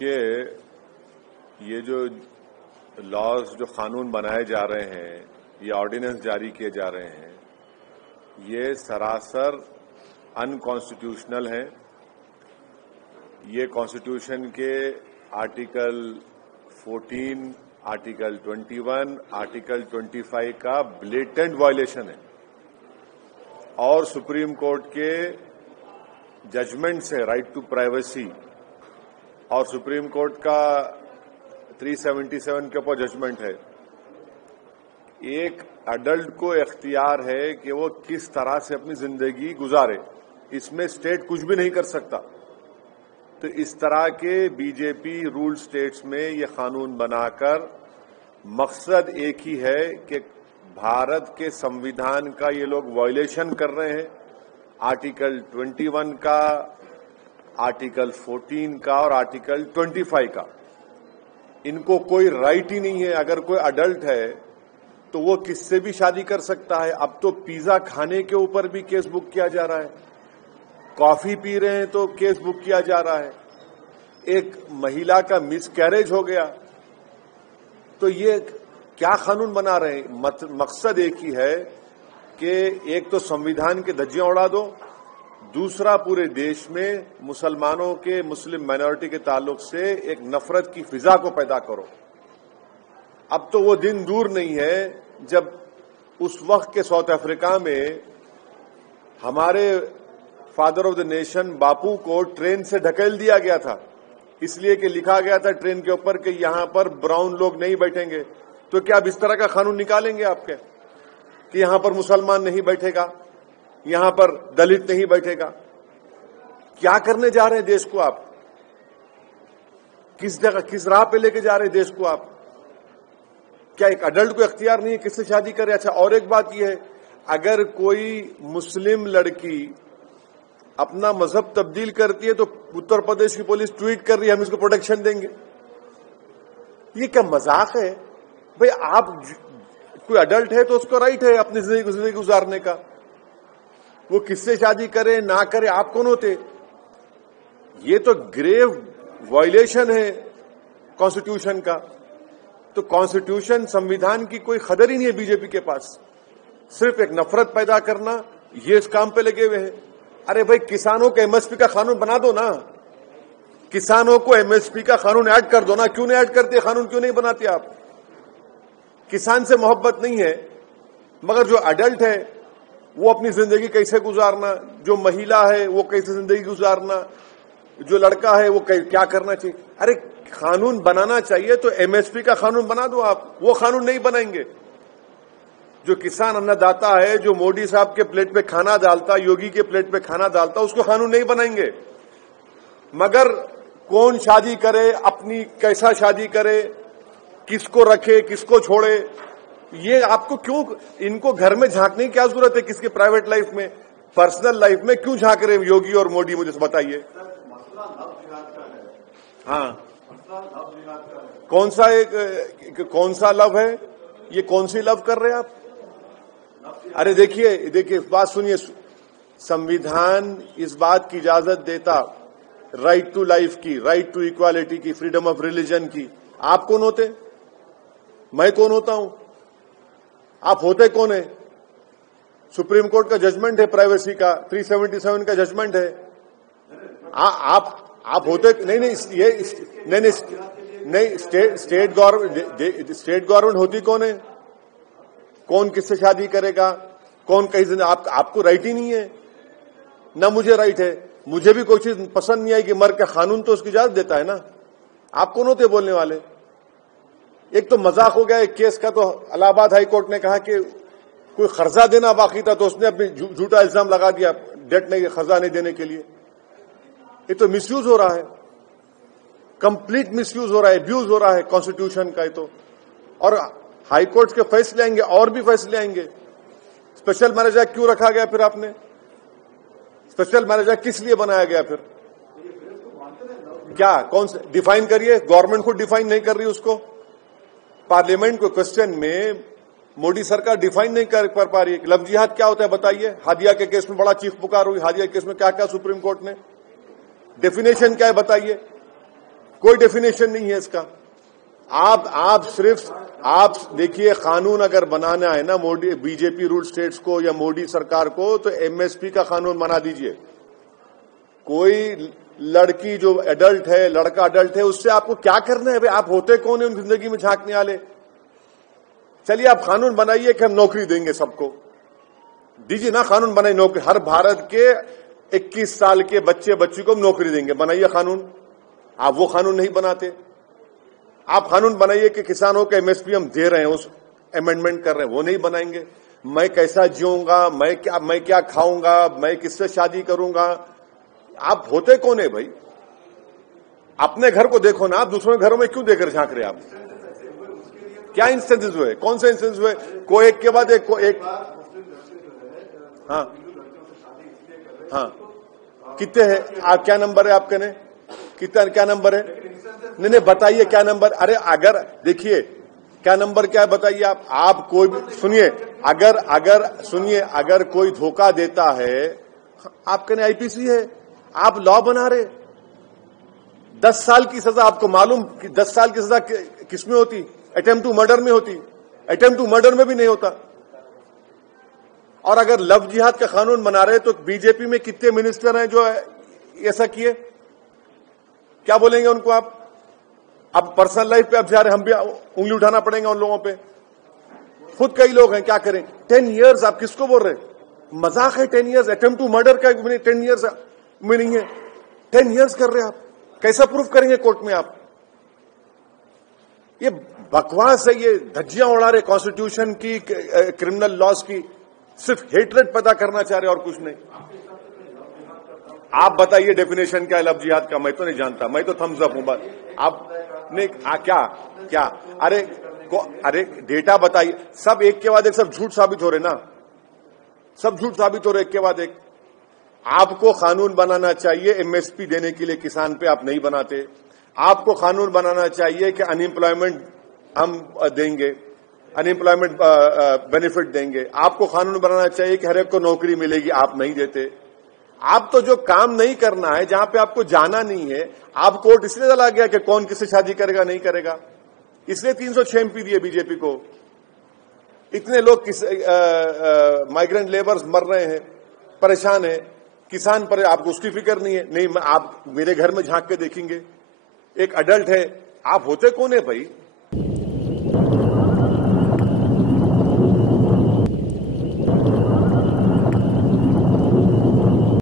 देखिए, ये जो लॉज जो कानून बनाए जा रहे हैं, ये ऑर्डिनेंस जारी किए जा रहे हैं, ये सरासर अनकॉन्स्टिट्यूशनल है। ये कॉन्स्टिट्यूशन के आर्टिकल 14, आर्टिकल 21, आर्टिकल 25 का ब्लेटेंट वायलेशन है और सुप्रीम कोर्ट के जजमेंट से राइट टू प्राइवेसी और सुप्रीम कोर्ट का 377 के ऊपर जजमेंट है। एक अडल्ट को इख्तियार है कि वो किस तरह से अपनी जिंदगी गुजारे, इसमें स्टेट कुछ भी नहीं कर सकता। तो इस तरह के बीजेपी रूल स्टेट्स में ये कानून बनाकर मकसद एक ही है कि भारत के संविधान का ये लोग वायलेशन कर रहे हैं, आर्टिकल 21 का, आर्टिकल 14 का और आर्टिकल 25 का। इनको कोई राइट ही नहीं है। अगर कोई अडल्ट है तो वो किससे भी शादी कर सकता है। अब तो पिज्जा खाने के ऊपर भी केस बुक किया जा रहा है, कॉफी पी रहे हैं तो केस बुक किया जा रहा है, एक महिला का मिसकैरेज हो गया तो ये क्या कानून बना रहे हैं। मकसद एक ही है कि एक तो संविधान के धज्जियां उड़ा दो, दूसरा पूरे देश में मुसलमानों के, मुस्लिम माइनॉरिटी के ताल्लुक से एक नफरत की फिजा को पैदा करो। अब तो वो दिन दूर नहीं है जब उस वक्त के साउथ अफ्रीका में हमारे फादर ऑफ द नेशन बापू को ट्रेन से ढकेल दिया गया था, इसलिए कि लिखा गया था ट्रेन के ऊपर कि यहां पर ब्राउन लोग नहीं बैठेंगे। तो क्या अब इस तरह का कानून निकालेंगे आपके कि यहां पर मुसलमान नहीं बैठेगा, यहां पर दलित नहीं बैठेगा? क्या करने जा रहे हैं देश को आप? किस जगह, किस राह पे लेके जा रहे हैं देश को आप? क्या एक अडल्ट को इख्तियार नहीं है किससे शादी करे? अच्छा, और एक बात यह है, अगर कोई मुस्लिम लड़की अपना मजहब तब्दील करती है तो उत्तर प्रदेश की पुलिस ट्वीट कर रही है हम इसको प्रोटेक्शन देंगे। ये क्या मजाक है भाई? आप कोई अडल्ट है तो उसको राइट है अपनी जिंदगी गुजारने का, वो किससे शादी करे ना करे, आप कौन होते? ये तो ग्रेव वायलेशन है कॉन्स्टिट्यूशन का। तो कॉन्स्टिट्यूशन, संविधान की कोई कदर ही नहीं है बीजेपी के पास, सिर्फ एक नफरत पैदा करना, ये इस काम पे लगे हुए हैं। अरे भाई, किसानों के एमएसपी का कानून बना दो ना, किसानों को एमएसपी का कानून ऐड कर दो ना। क्यों नहीं ऐड करते? कानून क्यों नहीं बनाते आप? किसान से मोहब्बत नहीं है, मगर जो अडल्ट है वो अपनी जिंदगी कैसे गुजारना, जो महिला है वो कैसे जिंदगी गुजारना, जो लड़का है वो क्या करना चाहिए। अरे कानून बनाना चाहिए तो एमएसपी का कानून बना दो आप। वो कानून नहीं बनाएंगे। जो किसान अन्नदाता है, जो मोदी साहब के प्लेट पे खाना डालता, योगी के प्लेट पे खाना डालता, उसको कानून नहीं बनाएंगे। मगर कौन शादी करे, अपनी कैसा शादी करे, किसको रखे, किसको छोड़े, ये आपको क्यों, इनको घर में झांकने की क्या जरूरत है? किसके प्राइवेट लाइफ में, पर्सनल लाइफ में क्यों झांक रहे योगी और मोदी? मुझे बताइए। हाँ, कौन सा लव है? ये कौन सी लव कर रहे हैं आप? अरे देखिए बात सुनिए, संविधान इस बात की इजाजत देता राइट टू लाइफ की, राइट टू इक्वालिटी की, फ्रीडम ऑफ रिलीजन की। आप कौन होते? मैं कौन होता हूं? आप होते कौन है? सुप्रीम कोर्ट का जजमेंट है प्राइवेसी का, 377 का जजमेंट है। आप होते नहीं, स्टेट गवर्नमेंट होती कौन है? कौन किससे शादी करेगा, कौन कहीं, आपको राइट ही नहीं है ना। मुझे राइट है, मुझे भी कोई चीज पसंद नहीं आएगी, मर का कानून तो उसकी इजाजत देता है ना। आप कौन होते बोलने वाले? एक तो मजाक हो गया एक केस का, तो इलाहाबाद हाई कोर्ट ने कहा कि कोई खर्जा देना बाकी था तो उसने अपनी झूठा इल्जाम लगा दिया डेट नहीं, खर्जा नहीं देने के लिए। ये तो मिसयूज हो रहा है, कंप्लीट मिसयूज हो रहा है, अब्यूज हो रहा है कॉन्स्टिट्यूशन का। ये तो, और हाई कोर्ट के फैसले आएंगे और भी फैसले आएंगे। स्पेशल मैरिज एक्ट क्यों रखा गया फिर आपने? स्पेशल मैरिज एक्ट किस लिए बनाया गया फिर? क्या, कौन से डिफाइन करिए? गवर्नमेंट को डिफाइन नहीं कर रही उसको। पार्लियामेंट को क्वेश्चन में मोदी सरकार डिफाइन नहीं कर पा रही है। लव जिहाद क्या होता है बताइए? हादिया के केस में बड़ा चीख पुकार हुई, हादिया केस में क्या क्या सुप्रीम कोर्ट ने डेफिनेशन क्या है बताइए? कोई डेफिनेशन नहीं है इसका। आप देखिए, कानून अगर बनाना है ना मोदी बीजेपी रूल स्टेट्स को या मोदी सरकार को, तो एमएसपी का कानून बना दीजिए। कोई लड़की जो एडल्ट है, लड़का एडल्ट है, उससे आपको क्या करना है भाई? आप होते कौन है उन जिंदगी में झांकने वाले? चलिए आप कानून बनाइए कि हम नौकरी देंगे सबको, दीजिए ना कानून बनाइए, नौकरी हर भारत के 21 साल के बच्ची को हम नौकरी देंगे, बनाइए कानून। आप वो कानून नहीं बनाते। आप कानून बनाइए कि किसानों के एमएसपी हम दे रहे हैं, उस अमेंडमेंट कर रहे हैं, वो नहीं बनाएंगे। मैं कैसा जीऊंगा, मैं क्या खाऊंगा, मैं किससे शादी करूंगा? आप होते कौन है भाई? अपने घर को देखो ना, आप दूसरों के घरों में क्यों देकर झांक रहे आप? क्या इंस्टेंसेस हुए? कौन से इंस्टेंस हुए? को एक के बाद एक हाँ कितने हैं आप? क्या नंबर है आपके? ने कितना, क्या नंबर है? नहीं बताइए क्या नंबर। अरे अगर देखिए क्या नंबर क्या है बताइए आप कोई सुनिए, अगर कोई धोखा देता है, आपके ने आईपीसी है, आप लॉ बना रहे। 10 साल की सजा, आपको मालूम कि 10 साल की सजा किसमें होती? अटेम्प्ट टू मर्डर में होती। अटेम्प्ट टू मर्डर में भी नहीं होता। और अगर लव जिहाद का कानून बना रहे तो बीजेपी में कितने मिनिस्टर हैं जो ऐसा किए? क्या बोलेंगे उनको आप? अब पर्सनल लाइफ पे अब जा रहे, हम भी उंगली उठाना पड़ेगा उन लोगों पे। खुद कई लोग हैं, क्या करें? 10 इयर्स आप किसको बोल रहे? मजाक है 10 इयर्स? अटेम्प्ट टू मर्डर का 10 इयर्स में नहीं है। 10 इयर्स कर रहे हैं आप, कैसा प्रूफ करेंगे कोर्ट में आप? ये बकवास है, ये धज्जियां उड़ा रहे कॉन्स्टिट्यूशन की, क्रिमिनल लॉज की, सिर्फ हेटरेट पैदा करना चाह रहे और कुछ नहीं। आप बताइए डेफिनेशन क्या है लव जिहाद का? मैं तो नहीं जानता, मैं तो थम्स अप हूं बस। आप नहीं क्या अरे डेटा बताइए। सब एक के बाद एक सब झूठ साबित हो रहे ना, सब झूठ साबित हो रहे एक के बाद एक। आपको कानून बनाना चाहिए एमएसपी देने के लिए किसान पे, आप नहीं बनाते। आपको कानून बनाना चाहिए कि अनएम्प्लॉयमेंट हम देंगे, अनएम्प्लॉयमेंट बेनिफिट देंगे। आपको कानून बनाना चाहिए कि हर एक को नौकरी मिलेगी, आप नहीं देते। आप तो जो काम नहीं करना है, जहां पे आपको जाना नहीं है, आप कोर्ट इसलिए चला गया कि कौन किससे शादी करेगा नहीं करेगा, इसलिए 306 एमपी दिए बीजेपी को। इतने लोग माइग्रेंट लेबर्स मर रहे हैं, परेशान है, किसान पर आपको उसकी फिक्र नहीं है। नहीं, आप मेरे घर में झांक के देखेंगे, एक अडल्ट है, आप होते कौन है भाई?